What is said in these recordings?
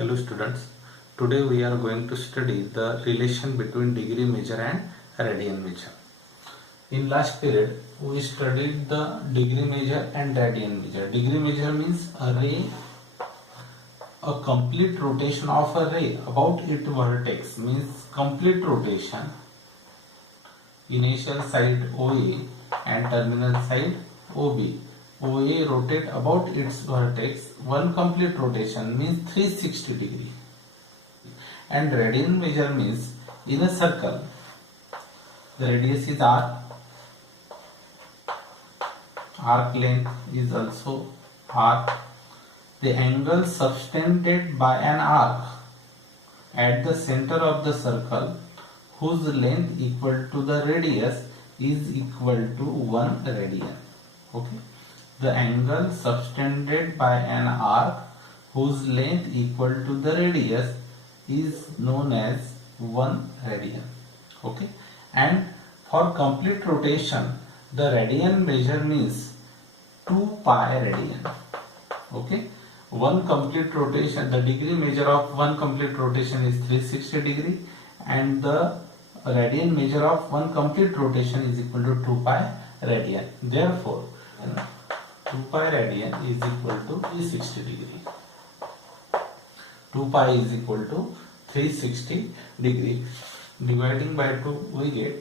Hello students, today we are going to study the relation between degree measure and radian measure. In last period we studied the degree measure and radian measure. Degree measure means a complete rotation of a ray about its vertex, means complete rotation, initial side OA and terminal side OB. OA rotate about its vertex, one complete rotation means 360 degree. And radian measure means in a circle, the radius is r, arc length is also r. The angle subtended by an arc at the center of the circle whose length equal to the radius is equal to 1 radian. Okay. The angle subtended by an arc whose length equal to the radius is known as 1 radian. Okay. And for complete rotation, the radian measure means 2 pi radian. Okay. One complete rotation, the degree measure of one complete rotation is 360 degree, and the radian measure of one complete rotation is equal to 2 pi radian. Therefore, 2 pi radian is equal to 360 degree. 2 pi is equal to 360 degree. Dividing by 2, we get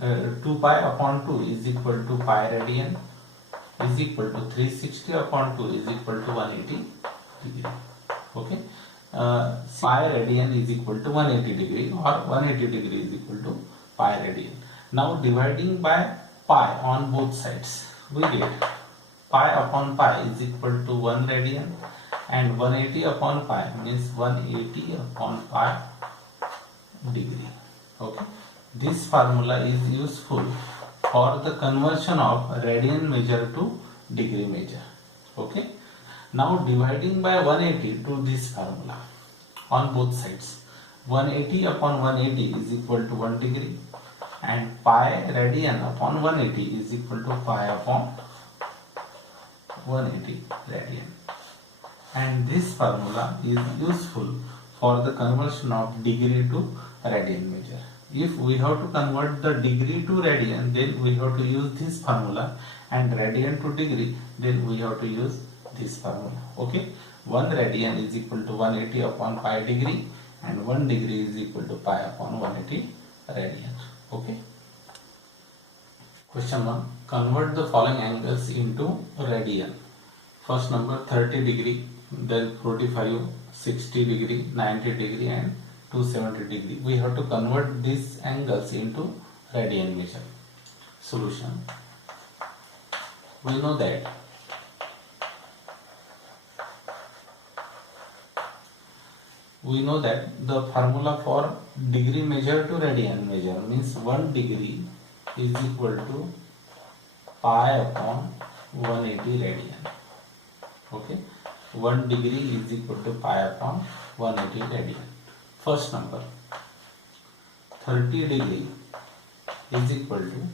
2 pi upon 2 is equal to pi radian is equal to 360 upon 2 is equal to 180 degree. Okay. Pi radian is equal to 180 degree, or 180 degree is equal to pi radian. Now dividing by pi on both sides, we get pi upon pi is equal to 1 radian, and 180 upon pi means 180 upon pi degree. Okay. This formula is useful for the conversion of radian measure to degree measure. Okay. Now dividing by 180 to this formula on both sides, 180 upon 180 is equal to 1 degree, and pi radian upon 180 is equal to pi upon 180 radian. And this formula is useful for the conversion of degree to radian measure. If we have to convert the degree to radian, then we have to use this formula, and radian to degree, then we have to use this formula. Okay. 1 radian is equal to 180 upon pi degree, and 1 degree is equal to pi upon 180 radian. Okay. Question 1. Convert the following angles into radian. First number 30 degree, then 45, 60 degree, 90 degree and 270 degree. We have to convert these angles into radian measure. Solution. We know that the formula for degree measure to radian measure means 1 degree is equal to pi upon 180 radian. Okay. 1 degree is equal to pi upon 180 radian. First number 30 degree is equal to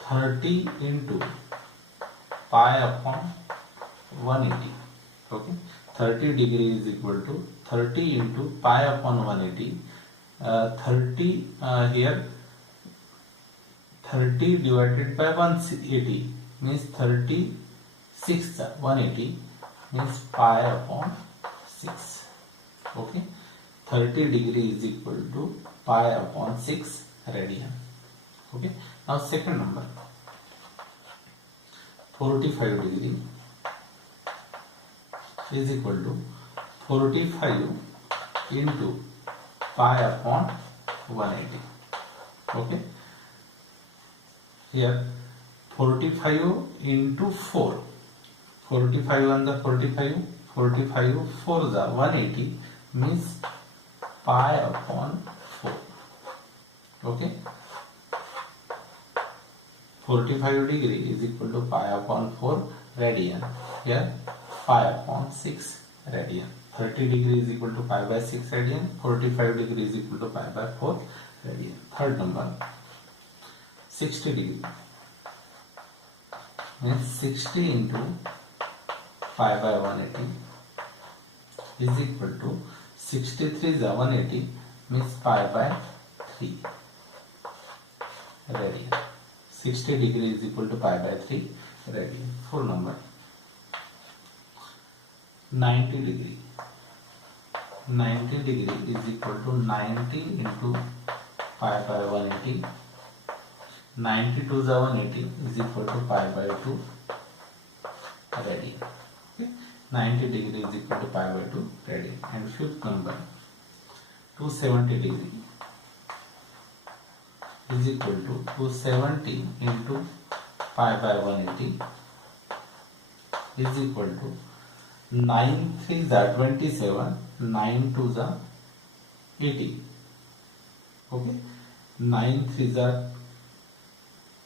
30 into pi upon 180. Okay. 30 degree is equal to 30 into pi upon 180. 30 divided by 180 means 36, 180 means pi upon 6. Okay. 30 degree is equal to pi upon 6 radian. Okay. Now second number 45 degree is equal to 45 into pi upon 180. Okay. Here 45 into 4. 45 on the 45 4 the 180 means pi upon 4. Okay. 45 degree is equal to pi upon 4 radian. Here pi upon 6 radian. 30 degree is equal to pi by 6 radian. 45 degree is equal to pi by 4 radian. Third number 60 degree means 60 into pi by 180 is equal to 63 is 180 means pi by 3 radian. 60 degree is equal to pi by 3 radian. 4 number. 90 degree. 90 degree is equal to 90 into pi by 180. 90 to the 180 is equal to pi by 2 radian. Okay? 90 degree is equal to pi by 2 radian. And fifth number, 270 degree is equal to 270 into pi by 180 is equal to 9 3s are 27, 9 2s are 18. Okay, 9 3s are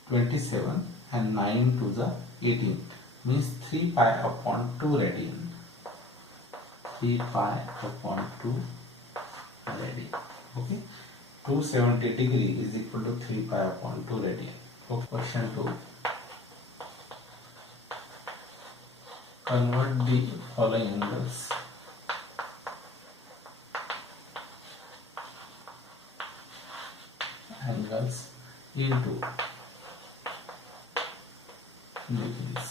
27 and 9 2s are 18 means 3 pi upon 2 radian. 3 pi upon 2 radian. Okay, 270 degree is equal to 3 pi upon 2 radian. Okay, question 2. Convert the following angles into degrees.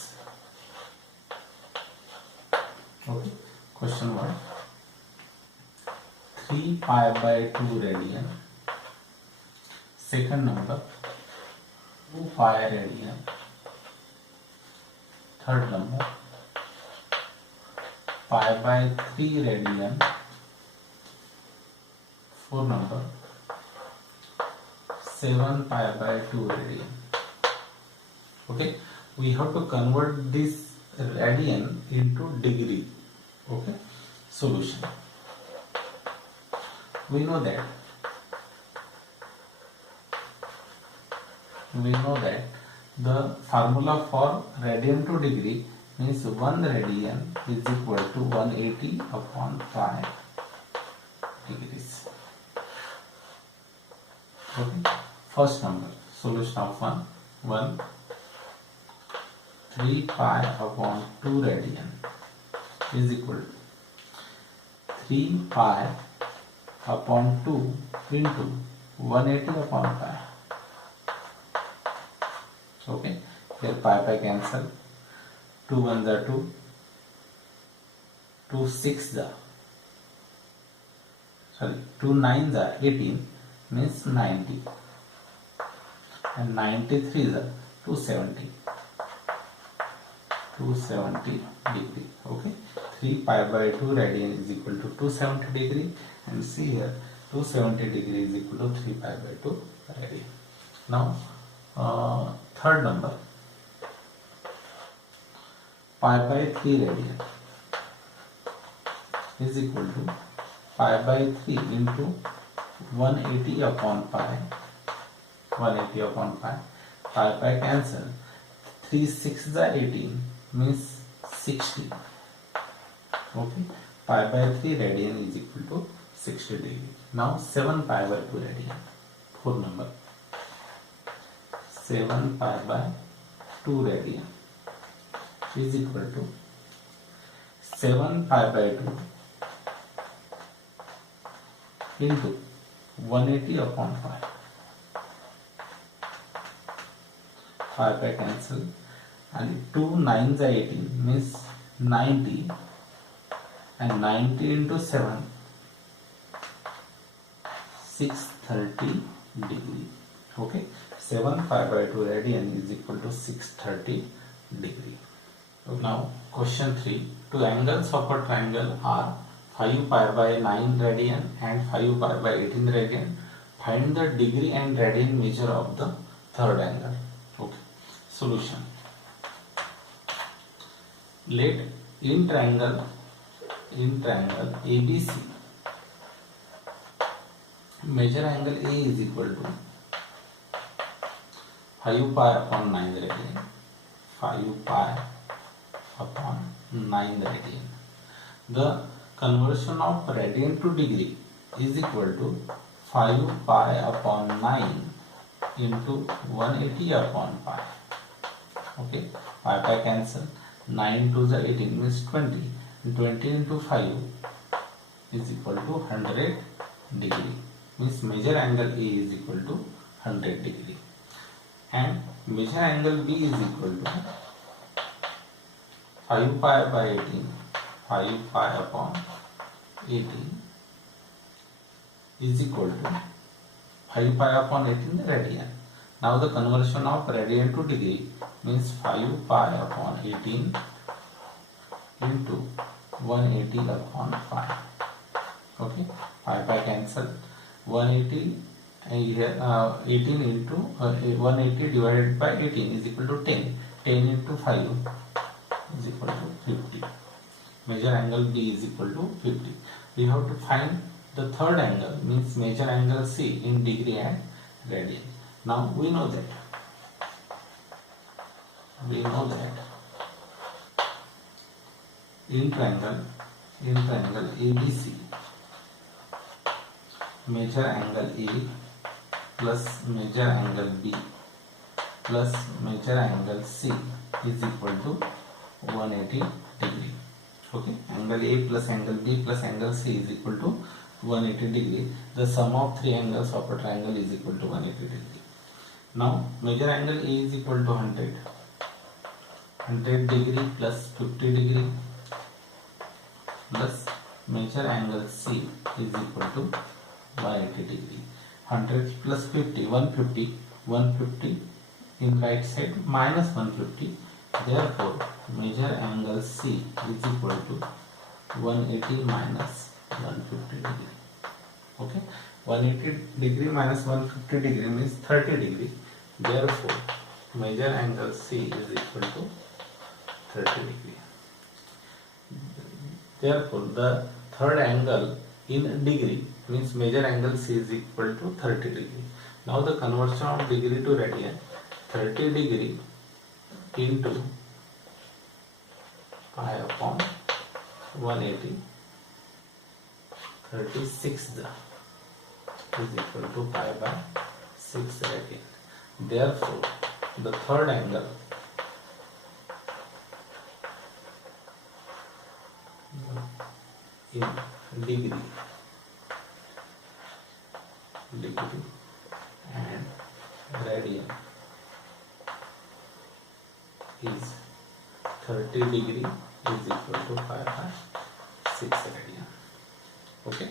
Okay. Question 1. 3 pi by 2 radian. Second number, 2 pi radian. Third number, pi by 3 radian. Fourth number, 7 pi by 2 radian. Okay, we have to convert this radian into degree. Okay, solution. We know that the formula for radian to degree means 1 radian is equal to 180 upon 5 degrees. Okay, first number, solution of 1, 3 pi upon 2 radian is equal to 3 pi upon 2 into 180 upon pi. Okay, here pi cancel. 2 1s are 2, 2 6s are, 2 9s are 18 means 90 and 93s are 270 degree. Okay, 3 pi by 2 radian is equal to 270 degree, and see here 270 degree is equal to 3 pi by 2 radian. Now third number, pi by 3 radian is equal to pi by 3 into 180 upon pi. 180 upon pi. Pi cancel. 3 6s are 18 means 60. Okay, pi by 3 radian is equal to 60 degree. Now 7 pi by 2 radian. Fourth number, 7 pi by 2 radian is equal to 7 pi by 2 into 180 upon pi. Pi cancel, and 2 9s are 18 means 90, and 90 into 7 630 degree. Okay, 7 pi by 2 radian is equal to 630 degree. Now question 3. Two angles of a triangle are 5 pi by 9 radian and 5 pi by 18 radian. Find the degree and radian measure of the third angle. Okay, solution. Let in triangle ABC, measure angle A is equal to 5 pi upon 9 radian. 5 pi upon 9 radian. The conversion of radian to degree is equal to 5 pi upon 9 into 180 upon pi. Okay, pi cancel. 9 to the 18 means 20. 20 into 5 is equal to 100 degree. Means measure angle A is equal to 100 degree and measure angle B is equal to 5 pi by 18, 5 pi upon 18 is equal to 5 pi upon 18 radian. Now the conversion of radian to degree means 5 pi upon 18 into 180 upon 5. Okay, 5 pi cancel. 180 here 18 into 180 divided by 18 is equal to 10. 10 into 5 is equal to 50. Measure angle B is equal to 50. We have to find the third angle, means measure angle C in degree and radian. Now we know that in triangle ABC, measure angle A plus measure angle B plus measure angle C is equal to 180 degree. Okay, angle A plus angle B plus angle C is equal to 180 degree. The sum of three angles of a triangle is equal to 180 degree. Now measure angle A is equal to 100 degree plus 50 degree plus measure angle C is equal to 180 degree. 100 plus 50, 150 in right side minus 150. Therefore measure angle C is equal to 180 minus 150 degree. Okay, 180 degree minus 150 degree means 30 degree. Therefore measure angle C is equal to 30 degree. Therefore the third angle in degree means measure angle C is equal to 30 degree. Now the conversion of degree to radian, 30 degree into pi upon 180, 36 is equal to pi by 6 radian. Therefore the third angle in degree and radian is 30 degree is equal to pi by 6 radian. Okay.